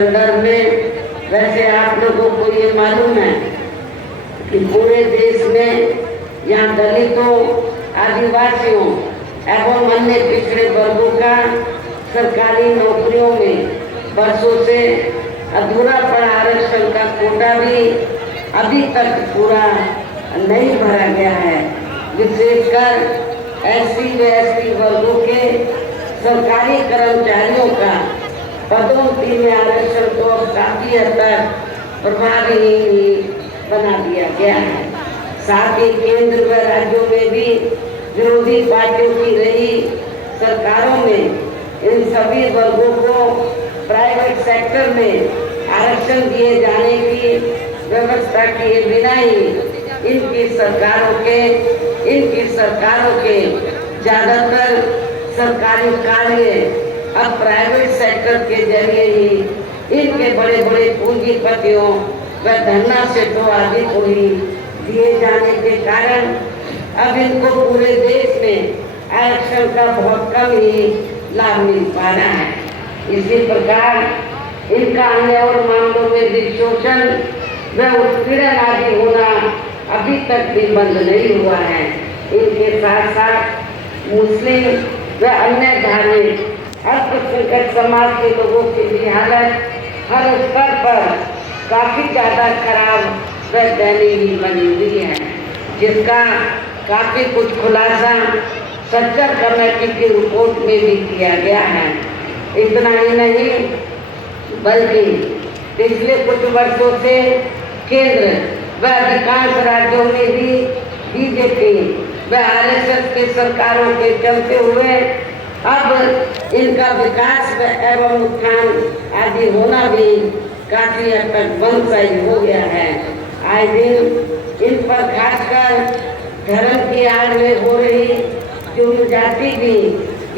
संदर्भ में वैसे आप लोगों को ये मालूम है कि पूरे देश में यहाँ दलितों, आदिवासियों एवं अन्य पिछड़े वर्गों का सरकारी नौकरियों में वर्षों से अधूरा पड़ा आरक्षण का कोटा भी अभी तक पूरा नहीं भरा गया है। विशेषकर एससी व एसटी वर्गों के सरकारी कर्मचारियों का पदोन्नति में आरक्षण को काफी हद तक प्रभावी बना दिया गया है। साथ ही केंद्र व राज्यों में भी विरोधी पार्टियों की रही सरकारों में इन सभी वर्गों को प्राइवेट सेक्टर में आरक्षण दिए जाने की व्यवस्था किए बिना ही इनकी सरकारों के ज्यादातर सरकारी कार्य अब प्राइवेट सेक्टर के जरिए ही इनके बड़े बड़े पूंजीपतियों व धन्ना सेठों आदि को ही दिए जाने के कारण अब इनको पूरे देश में आरक्षण का बहुत कम ही लाभ मिल पा रहा है। इसी प्रकार इनका अन्य और मामलों में भी शोषण व उत्पीड़न आदि होना अभी तक भी बंद नहीं हुआ है। इनके साथ साथ मुस्लिम व अन्य धार्मिक अल्पसंख्यक समाज के लोगों की भी हालत हर स्तर पर काफी ज्यादा खराब व दयनीय बनी हुई है, जिसका काफी कुछ खुलासा सच्चर कमेटी की रिपोर्ट में भी किया गया है। इतना ही नहीं बल्कि पिछले कुछ वर्षों से केंद्र व अधिकांश राज्यों में भी बीजेपी व आरएसएस की सरकारों के चलते हुए अब इनका विकास एवं उत्थान आदि होना भी काफी हद तक बंद हो गया है। आए दिन इन पर खासकर धर्म की आड़ में हो रही जुर्म जाति भी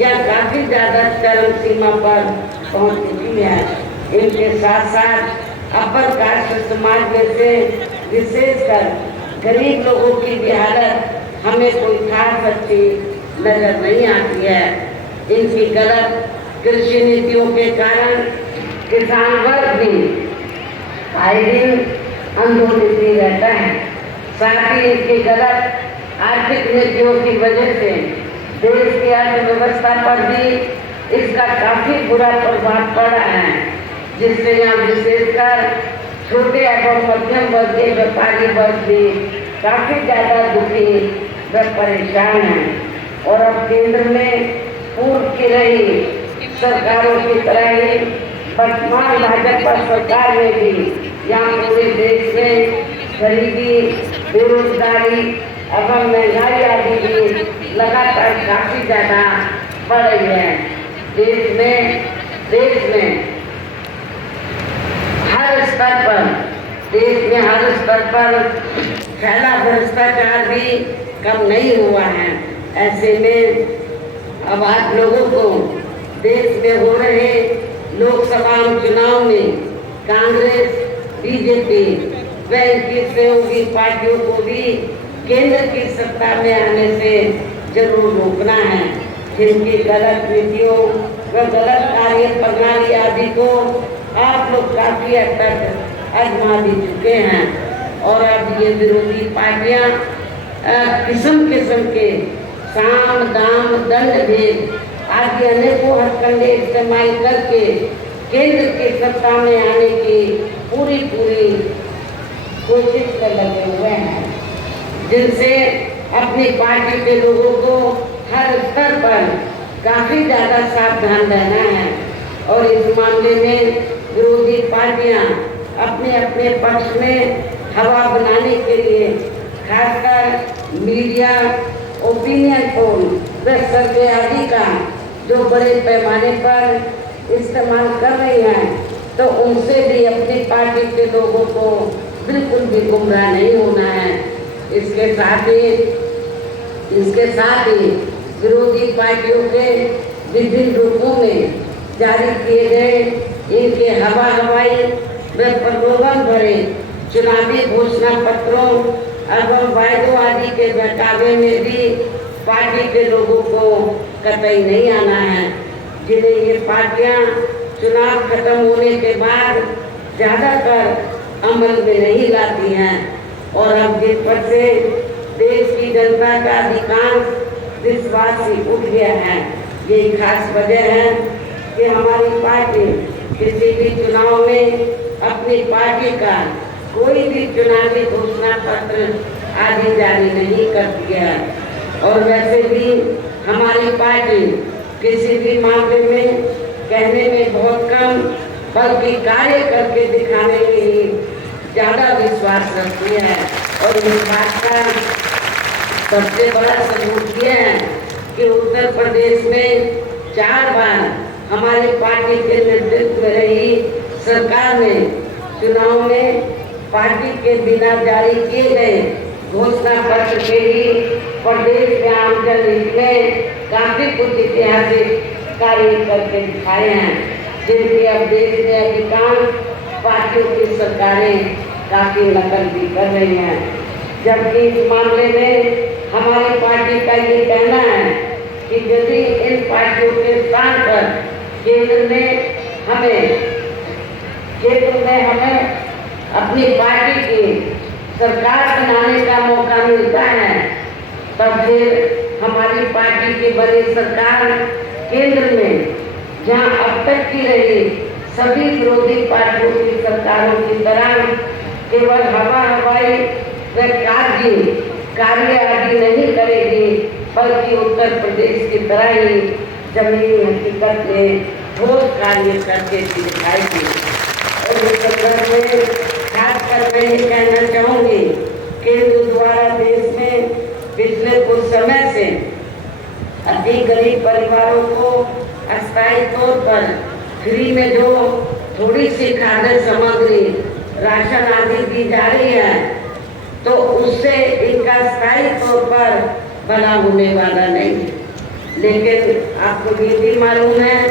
यह काफी ज्यादा चरम सीमा पर पहुंच चुकी है। इनके साथ साथ अपर कास्ट समाज में से विशेषकर गरीब लोगों की भी हालत हमें कोई खास अच्छी नजर नहीं आती है। इनकी गलत कृषि नीतियों के कारण किसान वर्ग भी आए दिन आंदोलित रहता है। साथ ही इनकी गलत आर्थिक नीतियों की वजह से देश की अर्थव्यवस्था पर भी इसका काफी बुरा प्रभाव पड़ा है, जिससे यहाँ विशेषकर छोटे एवं मध्यम वर्ग के व्यापारी वर्ग भी काफी ज्यादा दुखी व परेशान हैं। और अब केंद्र में पूर्व की रही सरकारों की तरह ही वर्तमान भाजपा सरकार में भी यहाँ पूरे देश में गरीबी, बेरोजगारी एवं महंगाई आदि भी लगातार काफी ज्यादा बढ़ रही है। देश में हर स्तर पर फैला भ्रष्टाचार भी कम नहीं हुआ है। ऐसे में अब आप लोगों को देश में हो रहे लोकसभा चुनाव में कांग्रेस, बीजेपी व इनकी सहयोगी पार्टियों को भी केंद्र की सत्ता में आने से जरूर रोकना है। जिनकी गलत नीतियों व गलत कार्य प्रणाली आदि को आप लोग काफी हद तक आजमा भी चुके हैं। और अब ये विरोधी पार्टियां किस्म किस्म के साम, दाम, दंड भेद आदि अनेकों हथकंडे इस्तेमाल करके केंद्र की सत्ता में आने की पूरी कोशिश कर लगे हुए हैं, जिनसे अपनी पार्टी के लोगों को हर स्तर पर काफी ज्यादा सावधान रहना है। और इस मामले में विरोधी पार्टियां अपने अपने पक्ष में हवा बनाने के लिए खासकर मीडिया, ओपिनियन पोल व सर्वे आदि का जो बड़े पैमाने पर इस्तेमाल कर रही हैं, तो उनसे भी अपनी पार्टी के लोगों को बिल्कुल भी गुमराह नहीं होना है। इसके साथ ही विरोधी पार्टियों के विभिन्न रूपों में जारी किए गए इनके हवाई व प्रलोभन भरे चुनावी घोषणा पत्रों एवं वायदों आदि के बहकावे में भी पार्टी के लोगों को कतई नहीं आना है, जिन्हें ये पार्टियां चुनाव खत्म होने के बाद ज्यादातर अमल में नहीं लाती हैं। और अब जिस पर से देश की जनता का अधिकांश विश्वास ही उठ गया है, यही खास वजह है कि हमारी पार्टी किसी भी चुनाव में अपनी पार्टी का कोई भी चुनावी घोषणा पत्र आदि जारी नहीं करती है। और वैसे भी हमारी पार्टी किसी भी मामले में कहने में बहुत कम बल्कि कार्य करके दिखाने में ही ज्यादा विश्वास रखती है। और इस बात का सबसे बड़ा सबूत यह है कि उत्तर प्रदेश में 4 बार हमारी पार्टी के नेतृत्व में रही सरकार ने चुनाव में पार्टी के बिना जारी किए गए घोषणा पत्र के ही प्रदेश में आम जनहित में काफी कुछ ऐतिहासिक कार्य करके दिखाए हैं, जिनकी अब देश में अधिकांश पार्टियों की सरकारें काफी नकल भी कर रही हैं। जबकि इस मामले में हमारी पार्टी का ये कहना है कि यदि इन पार्टियों के स्थान पर केंद्र में हमें अपनी पार्टी की सरकार बनाने का मौका मिलता है, तब फिर हमारी पार्टी की बनी सरकार केंद्र में जहां अब तक की रही सभी विरोधी पार्टियों की सरकारों की तरह केवल हवाई व कार्य आदि नहीं करेगी, बल्कि उत्तर प्रदेश की तरह ही जमीनी हकीकत में ठोस कार्य करके दिखाएगी। और इस संदर्भ में खासकर मैं ये कहना चाहूँगी, केंद्र द्वारा देश में पिछले कुछ समय से अति गरीब परिवारों को अस्थायी तौर पर फ्री में जो थोड़ी सी खाद्य सामग्री राशन आदि दी जा रही है, तो उससे इनका स्थायी तौर पर बना होने वाला नहीं। लेकिन आपको ये भी मालूम है,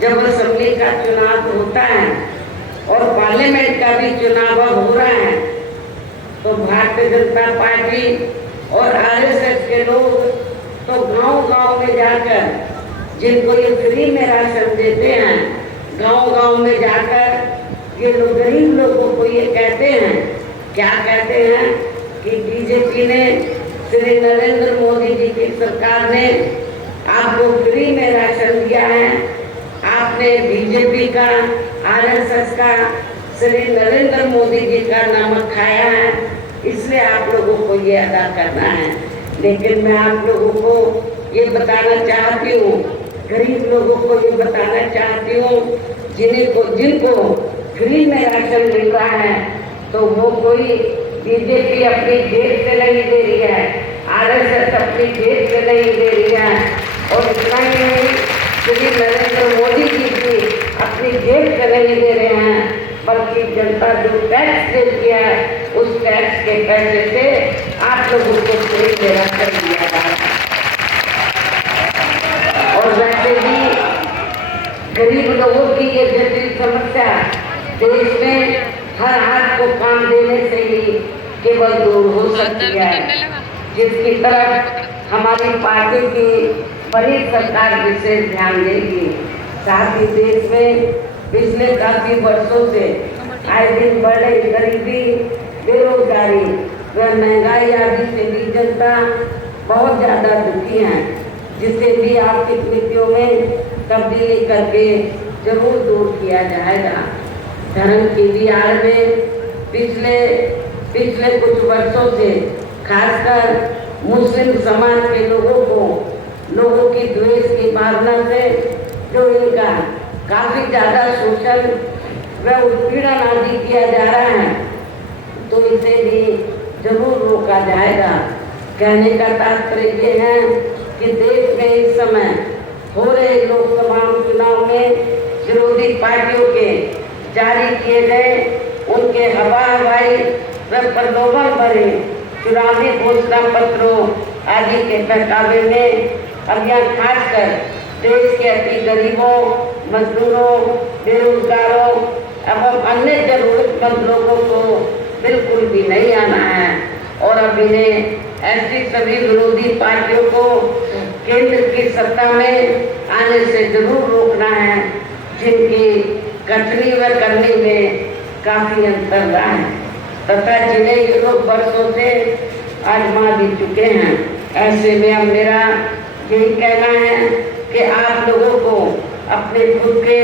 जब असेंबली का चुनाव होता है और पार्लियामेंट का भी चुनाव हो रहा है, तो भारतीय जनता पार्टी और आरएसएस के लोग तो गांव-गांव में जाकर, जिनको ये फ्री में राशन देते हैं, गांव-गांव में जाकर ये लोग गरीब लोगों को ये कहते हैं, क्या कहते हैं कि बीजेपी ने, श्री नरेंद्र मोदी जी की सरकार ने आपको फ्री में राशन दिया है, आपने बीजेपी का, आरएसएस का, श्री नरेंद्र मोदी जी का नमक खाया है, इसलिए आप लोगों को ये अदा करना है। लेकिन मैं आप लोगों को ये बताना चाहती हूँ, गरीब लोगों को ये बताना चाहती हूँ, जिनको फ्री में राशन मिल रहा है, तो वो कोई बीजेपी अपनी जेब से नहीं दे रही है, आरएसएस अपनी जेब से नहीं दे रही है, और इतना ही नहीं, श्री नरेंद्र मोदी जी भी अपनी जेब से नहीं दे रहे हैं, बल्कि जनता जो टैक्स देती है उस टैक्स के पैसे से आप लोगों को फ्री में राशन दिया जा रहा है। और वैसे भी गरीब लोगों की ये जटिल समस्या देश में हर हाथ को काम देने से ही केवल दूर हो सकती है, जिसकी तरफ हमारी पार्टी की बड़ी सरकार विशेष ध्यान देगी। साथ ही देश में पिछले काफी वर्षों से आए दिन बढ़ रही गरीबी, बेरोजगारी व महंगाई आदि से भी जनता बहुत ज्यादा दुखी है, जिसे भी आर्थिक नीतियों में तब्दीली करके जरूर दूर किया जाएगा। धर्म की भी आड़ में पिछले कुछ वर्षों से खासकर मुस्लिम समाज के लोगों की द्वेष की भावना से जो इनका काफी ज्यादा शोषण व उत्पीड़न आदि किया जा रहा है, तो इसे भी जरूर रोका जाएगा। कहने का तात्पर्य ये है कि देश में इस समय हो रहे लोकसभा चुनाव में विरोधी पार्टियों के जारी किए गए उनके हवाई व प्रलोभन भरे चुनावी घोषणा पत्रों आदि के बहकावे में अब यह खासकर देश के अति गरीबों, मजदूरों, बेरोजगारों एवं अन्य जरूरतमंद लोगों को बिल्कुल भी नहीं आना है। और अब इन्हें ऐसी सभी विरोधी पार्टियों को केंद्र की सत्ता में आने से जरूर रोकना है, जिनकी कथनी व करनी में काफी अंतर रहा है तथा जिन्हें ये लोग बरसों से आजमा भी चुके हैं। ऐसे में अब मेरा यही कहना है कि आप लोगों को अपने खुद के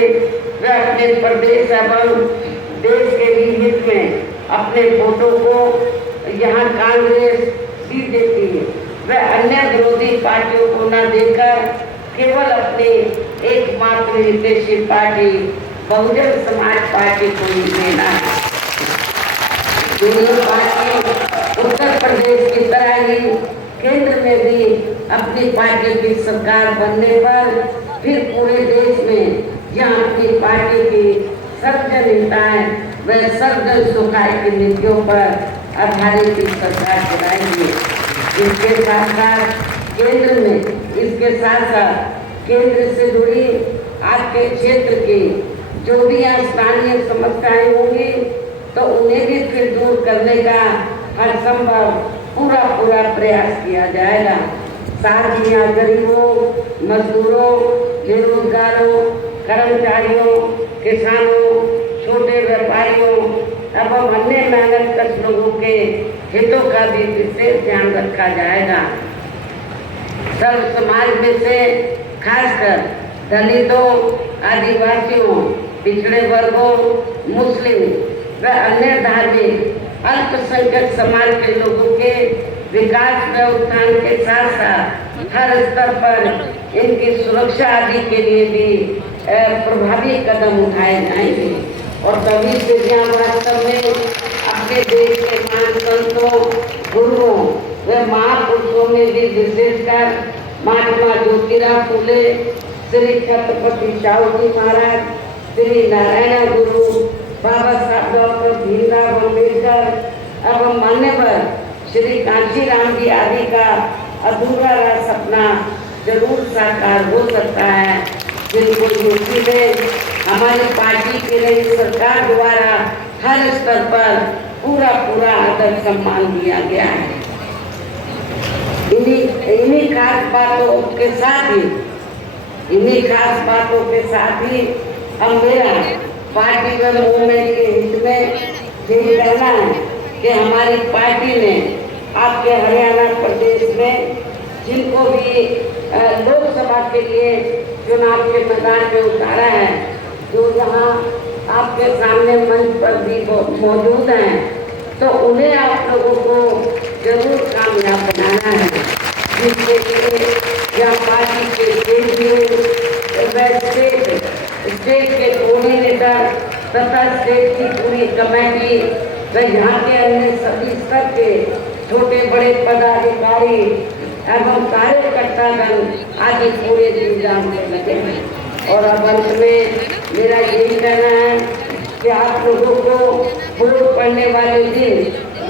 व अपने प्रदेश एवं देश के भी हित में अपने वोटों को यहाँ कांग्रेस, बीजेपी व अन्य विरोधी पार्टियों को न देकर केवल अपनी एकमात्र हितैषी पार्टी बहुजन समाज पार्टी को ही देना है। दोनों पार्टी उत्तर प्रदेश की तरह ही केंद्र में भी अपनी पार्टी की सरकार बनने पर फिर पूरे देश में यहाँ अपनी पार्टी की सर्वजन हिताय व सर्वजन सुखाय की नीतियों पर आधारित सरकार चलाएंगे। इसके साथ साथ केंद्र से जुड़ी आपके क्षेत्र की जो भी यहाँ स्थानीय समस्याएं होंगी तो उन्हें भी फिर दूर करने का हर संभव पूरा प्रयास किया जाएगा। साथ ही यहाँ गरीबों, मजदूरों, बेरोजगारों, कर्मचारियों, किसानों, छोटे व्यापारियों एवं अन्य मेहनतकश लोगों के हितों का भी विशेष ध्यान रखा जाएगा। सर्व समाज में से खासकर दलितों, आदिवासियों, पिछड़े वर्गों, मुस्लिम व अन्य धार्मिक अल्पसंख्यक समाज के लोगों के विकास व उत्थान के साथ साथ हर स्तर पर इनकी सुरक्षा आदि के लिए भी प्रभावी कदम उठाए जाएंगे। और तभी से यहाँ वास्तव में अपने देश के महान संतों, गुरुओं व महापुरुषों में भी विशेषकर महात्मा ज्योतिराव फूले, श्री छत्रपति शाहू जी महाराज, श्री नारायण गुरु, बाबा साहब डॉक्टर भीमराव अम्बेडकर एवं मान्यवर श्री कांशीराम जी आदि का अधूरा रहा सपना जरूर साकार हो सकता है, जिनको यूपी में हमारी पार्टी के लिए सरकार द्वारा हर स्तर पर पूरा आदर सम्मान दिया गया है। इन्हीं खास बातों के साथ ही अब मेरा पार्टी व मूवमेंट के हित में यही कहना है कि हमारी पार्टी ने आपके हरियाणा प्रदेश में जिनको भी लोकसभा के लिए चुनाव के मैदान में उतारा है, जो यहाँ आपके सामने मंच पर भी मौजूद हैं, तो उन्हें आप लोगों को जरूर कामयाब बनाना है, जिसके लिए यहाँ पार्टी के केंद्रीय स्टेट के कोने नेता तथा स्टेट की पूरी कमेटी व यहाँ के अन्य सभी स्तर के छोटे बड़े पदाधिकारी एवं कार्यकर्तागण आदि पूरे इंतजाम में लगे हैं। और अब अंत में मेरा यही कहना है कि आप लोगों को वोट पड़ने वाले दिन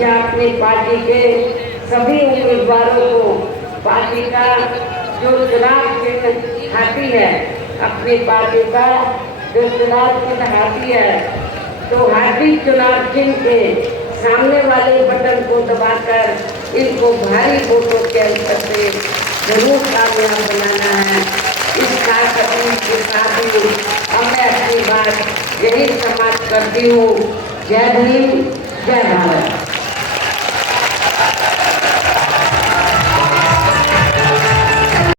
या अपनी पार्टी के सभी उम्मीदवारों को पार्टी का जो चुनाव चिन्ह हाथी है, अपनी पार्टी का जो चुनाव चिन्ह हाथी है, तो हाथी चुनाव चिन्ह के सामने वाले बटन को दबाकर इनको भारी वोटों के अंतर से जरूर कामयाब बनाना है। इस खास अपील के साथ ही मैं अपनी बात यही समाप्त करती हूँ। जय भीम, जय भारत।